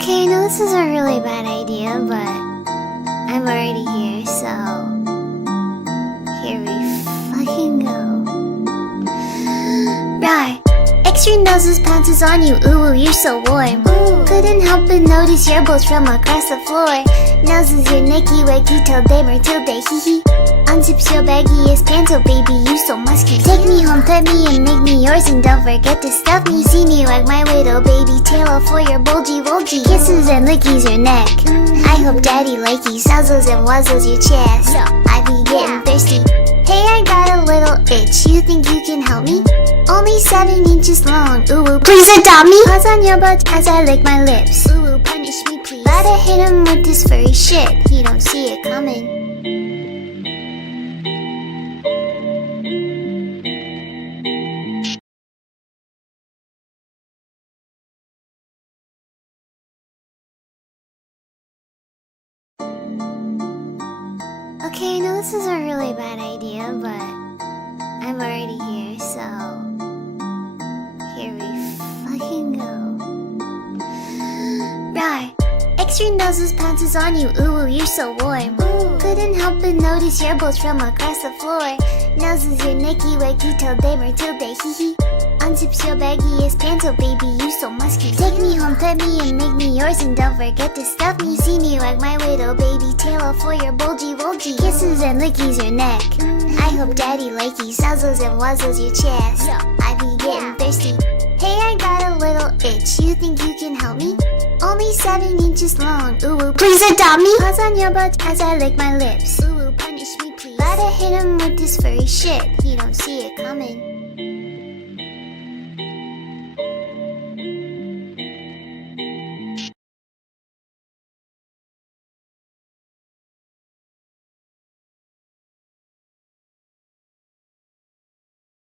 Okay, I know this is a really bad idea, but I'm already here, so here we fucking go. Rawr! Extra noses pounces on you, ooh, you're so warm. Couldn't help but notice your bolts from across the floor. Noses your nicky wacky till day till day, hee hee. Unzips your baggiest pants, oh baby, you so musky. Take me home, pet me and make me yours, and don't forget to stuff me. See me wag my little baby tail off for your bulgy. Kisses and lickies your neck. I hope daddy likey nuzzles and wuzzles your chest. I be getting thirsty. Hey, I got a little itch. You think you can help me? Only 7 inches long. Ooh, please adopt me. Paws on your butt as I lick my lips. Ooh, punish me please. Gotta hit him with this furry shit. He don't see it coming. Okay, I know this is a really bad idea, but I'm already here, so here we fucking go. Rawr! Extra noses pounces on you, ooh, you're so warm. Couldn't help but notice your bolts from across the floor. Noses your nicky wacky till day hee hee. Unzips your baggiest pants, oh baby, you so musky. Take me home, pet me and make me yours, and don't forget to stuff me. See me wag my little baby tail off for your bulgy. Kisses and lickies your neck. I hope daddy likey nuzzles and wuzzles your chest. I be getting thirsty. Hey, I got a little itch. You think you can help me? Only 7 inches long. Ooh, please adopt me. Paws on your butt as I lick my lips. Ooh, punish me please. Gotta hit him with this furry shit. He don't see it coming.